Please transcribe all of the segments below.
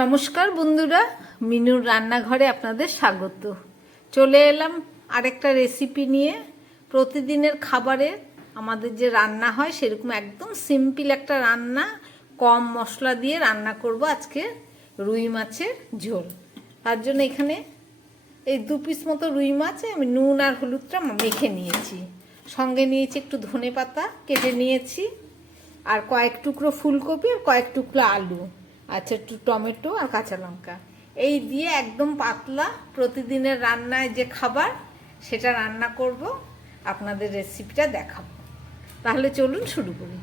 নমস্কার বন্ধুরা, মিনুর রান্নাঘরে আপনাদের স্বাগত। চলে এলাম আরেকটা রেসিপি নিয়ে। প্রতিদিনের খাবারে আমাদের যে রান্না হয় সেরকম একদম সিম্পল একটা রান্না, কম মশলা দিয়ে রান্না করব আজকে রুই মাছের ঝোল। তার জন্য এখানে এই 2 পিস মতো রুই মাছ আমি নুন আর হলুদটা মেখে নিয়েছি। সঙ্গে নিয়েছি একটু ধনেপাতা কেটে নিয়েছি, আর কয়েক টুকরো ফুলকপি আর কয়েক টুকরো আলু, আচ্ছা একটু টমেটো আর কাঁচা লঙ্কা। এই দিয়ে একদম পাতলা প্রতিদিনের রান্নায় যে খাবার সেটা রান্না করব, আপনাদের রেসিপিটা দেখাবো। তাহলে চলুন শুরু করি।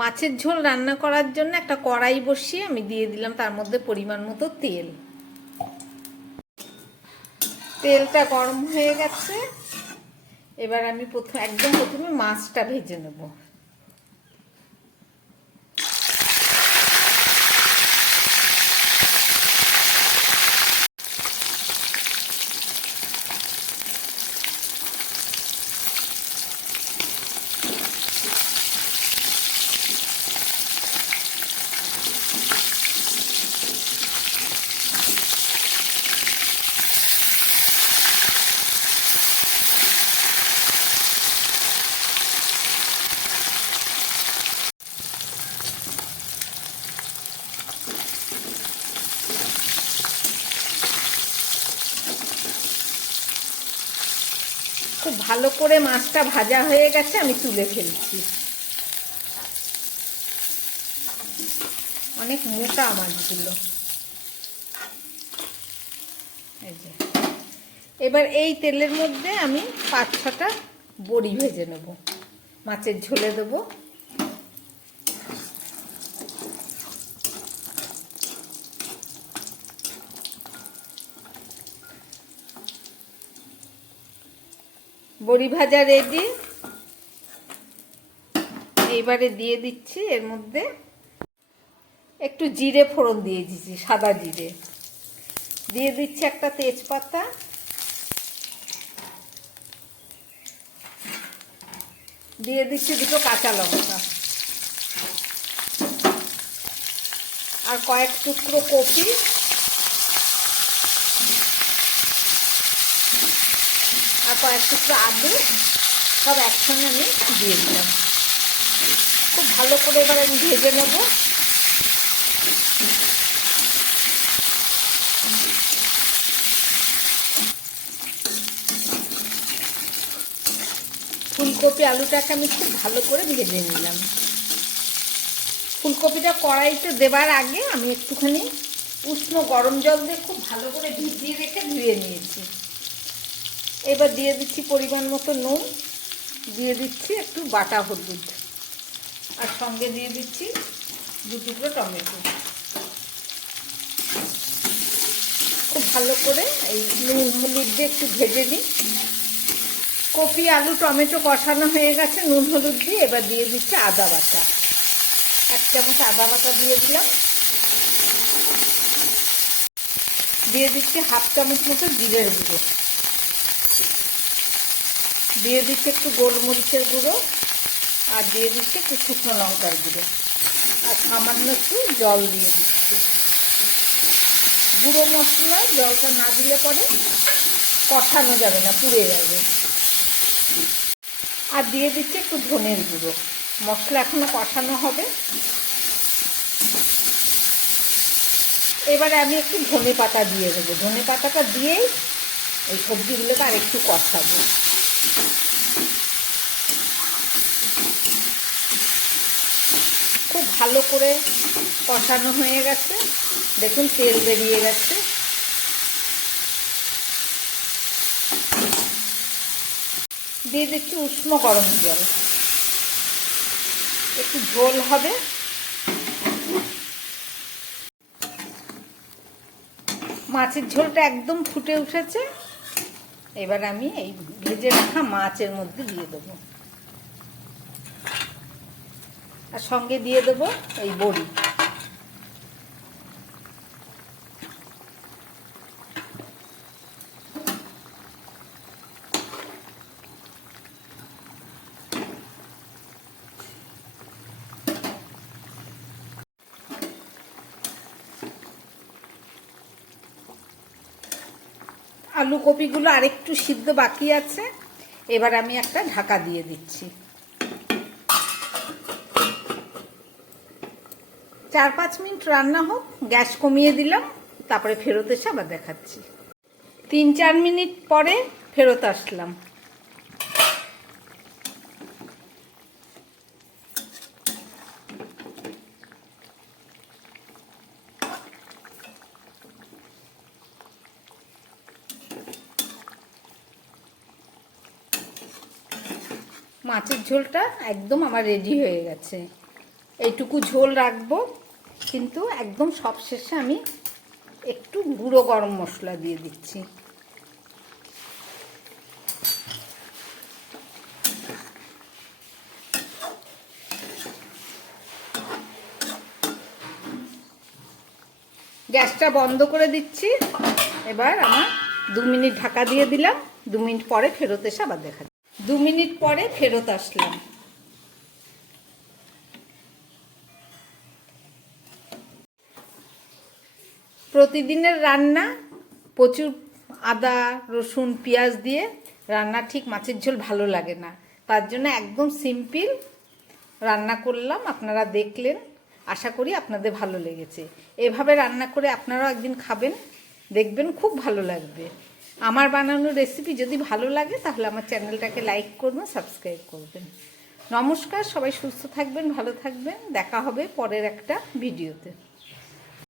মাছের ঝোল রান্না করার জন্য একটা কড়াই বসিয়ে আমি দিয়ে দিলাম তার মধ্যে পরিমাণ মতো তেল। তেলটা গরম হয়ে গেছে, এবার আমি প্রথমে মাছটা ভেজে নেব। খুব ভালো করে মাছটা ভাজা হয়ে গেছে, আমি তুলে ফেলছি। অনেক মোটা মাছগুলো। এই যে এবার এই তেলের মধ্যে আমি 5-6টা বড়ি ভেজে নেব, মাছের ঝোলে দেবো। বড়ি ভাজা রেডি। এইবারে দিয়ে দিচ্ছি এর মধ্যে একটু জিরে ফোড়ন দিয়ে দিচ্ছি, সাদা জিরে দিয়ে দিচ্ছি, একটা তেজপাতা, দিয়ে দিচ্ছি 2টো কাঁচা লঙ্কা, আর কয়েক টুকরো কপি, আর কয়েক টুকরো আলু, সব একসঙ্গে আমি দিয়ে দিলাম। খুব ভালো করে এবার আমি ভেজে নেব। ফুলকপি আলুটাকে আমি খুব ভালো করে ভেজে নিলাম। ফুলকপিটা কড়াইতে দেবার আগে আমি একটুখানি উষ্ণ গরম জল দিয়ে খুব ভালো করে ভিজিয়ে রেখে ধুয়ে নিয়েছি। এবার দিয়ে দিচ্ছি পরিমাণ মতো নুন, দিয়ে দিচ্ছি একটু বাটা হলুদ, আর সঙ্গে দিয়ে দিচ্ছি 2 টুকরো টমেটো। খুব ভালো করে এই নুন হলুদ দিয়ে একটু ভেজে নিই। কপি আলু টমেটো কষানো হয়ে গেছে নুন হলুদ দিয়ে। এবার দিয়ে দিচ্ছি আদা বাটা, 1 চামচ আদা বাটা দিয়ে দিলাম। দিয়ে দিচ্ছি 1/2 চামচ মতো জিরের গুঁড়ো, দিয়ে দিচ্ছি একটু গোলমরিচের গুঁড়ো, আর দিয়ে দিচ্ছি একটু শুকনো লঙ্কার গুঁড়ো, আর সামান্য একটু জল দিয়ে দিচ্ছি। গুঁড়ো মশলায় জলটা না দিলে পরে কষানো যাবে না, পুড়ে যাবে। আর দিয়ে দিচ্ছি একটু ধনের গুঁড়ো। মশলা এখনো কষানো হবে। এবারে আমি একটু ধনে পাতা দিয়ে দেবো। ধনে পাতাটা দিয়েই এই সবজিগুলোকে আর একটু কষাবো। খুব ভালো করে কষানো হয়ে গেছে, দেখুন তেল বেরিয়ে গেছে। দিয়ে দিচ্ছি উষ্ণ গরম জল, একটু ঝোল হবে। মাছের ঝোলটা একদম ফুটে উঠেছে। এবার আমি এই ভেজে রাখা মাছের মধ্যে দিয়ে দেবো, আর সঙ্গে দিয়ে দেবো এই বড়ি। আলু কপিগুলো আরেকটু সিদ্ধ বাকি আছে, এবার আমি একটা ঢাকা দিয়ে দিচ্ছি। 4-5 মিনিট রান্না হোক, গ্যাস কমিয়ে দিলাম, তারপরে ফেরত এসে আবার দেখাচ্ছি। 3-4 মিনিট পরে ফেরত আসলাম। মাছের ঝোলটা একদম আমার রেডি হয়ে গেছে। এইটুকু ঝোল রাখবো, কিন্তু একদম সবশেষে আমি একটু গুঁড়ো গরম মশলা দিয়ে দিচ্ছি। গ্যাসটা বন্ধ করে দিচ্ছি। এবার আমার 2 মিনিট ঢাকা দিয়ে দিলাম। 2 মিনিট পরে ফেরত এসে আবার দেখা। 2 মিনিট পরে ফেরত আসলাম। প্রতিদিনের রান্না, প্রচুর আদা রসুন পেঁয়াজ দিয়ে রান্না ঠিক মাছের ঝোল ভালো লাগে না, তার জন্য একদম সিম্পল রান্না করলাম, আপনারা দেখলেন। আশা করি আপনাদের ভালো লেগেছে। এভাবে রান্না করে আপনারাও একদিন খাবেন, দেখবেন খুব ভালো লাগবে। আমার বানানো রেসিপি যদি ভালো লাগে তাহলে আমার চ্যানেলটাকে লাইক করবেন, সাবস্ক্রাইব করবেন। নমস্কার, সবাই সুস্থ থাকবেন, ভালো থাকবেন। দেখা হবে পরের একটা ভিডিওতে।